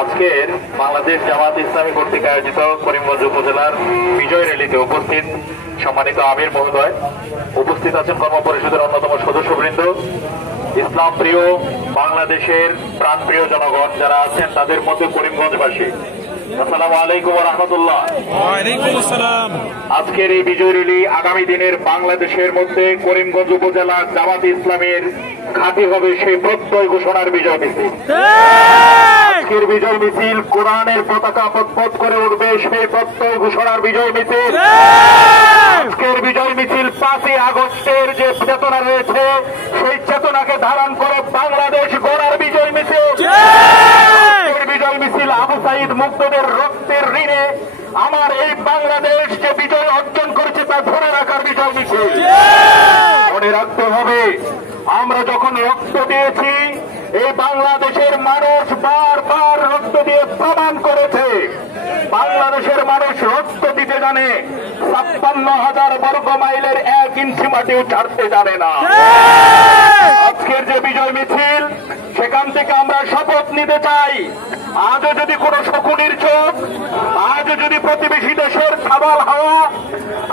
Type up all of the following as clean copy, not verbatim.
আজকের বাংলাদেশ জামাত ইসলামী কর্তৃক আয়োজিত করিমগঞ্জ উপজেলার বিজয় র্যালিতে উপস্থিত সম্মানিত আমির মহোদয়, উপস্থিত আছেন কর্মপরিষদের অন্যতম সদস্যবৃন্দ, ইসলাম প্রিয় বাংলাদেশের প্রাণপ্রিয় জনগণ যারা আছেন, তাদের মধ্যে করিমগঞ্জবাসী, আসসালামু আলাইকুম ওয়া রাহমাতুল্লাহ। ওয়ালাইকুম আসসালাম। আজকের এই বিজয় র্যালি আগামী দিনের বাংলাদেশের মধ্যে করিমগঞ্জ উপজেলা জামাত ইসলামের ঘাঁটি হবে সেই প্রত্যয় ঘোষণার বিজয় মিছিল। আজকের বিজয় মিছিল কোরআনের পতাকা পথ করে উঠবে সেই প্রত্যয় ঘোষণার বিজয় মিছিল। আজকের বিজয় মিছিল 5ই আগস্টের যে চেতনা রয়েছে সেই চেতনাকে ধারণ করে বাংলাদেশ গড়ার বিজয় মিছিল। বিজয় মিছিল আবু সাইদ মুগ্ধদের রক্তের ঋণে আমার এই বাংলাদেশ যে বিজয় অর্জন করেছে তা ধরে রাখার বিজয় মিছিল। মনে রাখতে হবে, আমরা যখন রক্ত দিয়েছি, এই বাংলাদেশের মানুষ বারবার রক্ত দিয়ে প্রমাণ করেছে বাংলাদেশের মানুষ রক্ত দিতে জানে, 56,000 বর্গ মাইলের 1 ইঞ্চি মাটিও ছাড়তে জানে না। আজকের যে বিজয় মিছিল, সেখান থেকে আমরা শপথ নিতে চাই, আজও যদি কোন শকুনির চোখ, আজও যদি প্রতিবেশী দেশের খাবার হাওয়া,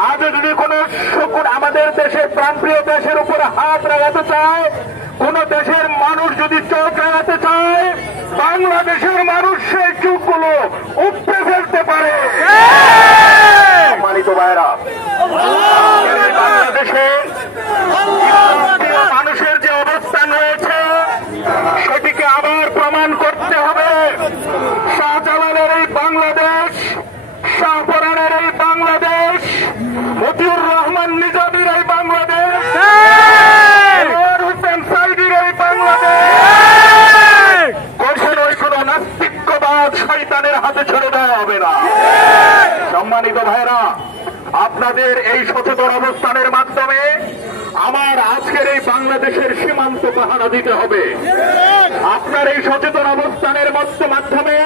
আজও যদি কোন শকুন আমাদের দেশের প্রাণপ্রিয় দেশের উপরে হাত লাগাতে চায়, কোন দেশের মানুষ যদি চোখ লাগাতে চায়, বাংলাদেশের মানুষ সেই চোখগুলো উপড়ে ফেলতে পারে। সম্মানিত ভাইরা, বাংলাদেশে মানুষের যে অবস্থান রয়েছে সেটিকে আবার প্রমাণ করতে হবে। শাহজালালের এই বাংলাদেশ, শাহপরানের এই বাংলাদেশ, মতিউর রহমান নিজামীর এই বাংলাদেশ, হুসেন সাইদির এই বাংলাদেশ কোন নাস্তিক্যবাদ শয়তানের হাতে ছেড়ে দেওয়া হবে না। সম্মানিত ভাইরা, আপনাদের এই সচেতন অবস্থানের মাধ্যমে আমার আজকের এই বাংলাদেশের সীমান্ত পাহারা দিতে হবে। আপনার এই সচেতন অবস্থানের মাধ্যমে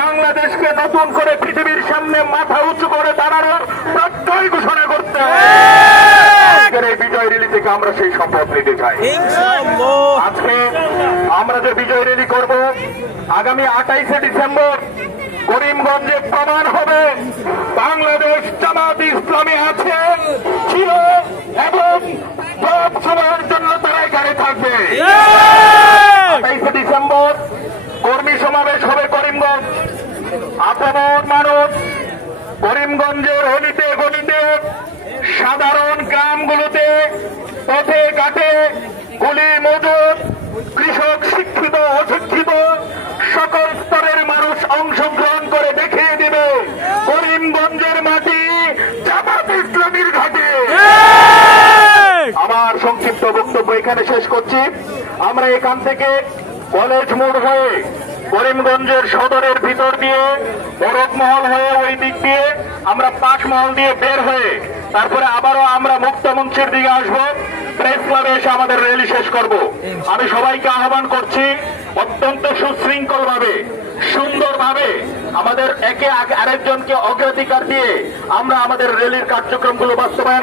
বাংলাদেশকে নতুন করে পৃথিবীর সামনে মাথা উঁচু করে দাঁড়ানোর প্রত্যয় ঘোষণা করতে হবে। আজকের এই বিজয় র্যালি থেকে আমরা সেই শপথ নিতে চাই। আজকে আমরা যে বিজয় র্যালি করব, আগামী 28শে ডিসেম্বর করিমগঞ্জে প্রমাণ হবে বাংলাদেশ জামাত ইসলামী আছে, ছিল এবং সব সময়ের জন্য তারা এখানে থাকবে। 28শে ডিসেম্বর কর্মী সমাবেশ হবে করিমগঞ্জ। আপনার মানুষ করিমগঞ্জের অলিতে গলিতে, সাধারণ গ্রামগুলোতে, পথে ঘাটে, গলি মজুদ, কৃষক, শিক্ষিত, অশিক্ষিত সকল স্তরের মানুষ অংশগ্রহণ করে দেখিয়ে দিবে করিমগঞ্জের মাটি জামাত ইসলামীর ঘাটে। আমার সংক্ষিপ্ত বক্তব্য এখানে শেষ করছি। আমরা এখান থেকে কলেজ মোড় হয়ে করিমগঞ্জের সদরের ভিতর দিয়ে বরকমহল হয়ে ওই দিক দিয়ে আমরা 5 মহল দিয়ে বের হয়ে তারপরে আবারও আমরা মুক্ত মঞ্চের দিকে আসবো, প্রেস ক্লাবে এসে আমাদের র্যালি শেষ করব। আমি সবাইকে আহ্বান করছি, অত্যন্ত সুশৃঙ্খল ভাবে, সুন্দরভাবে আমাদের একে আরেকজনকে অগ্রাধিকার দিয়ে আমরা আমাদের র্যালির কার্যক্রমগুলো বাস্তবায়ন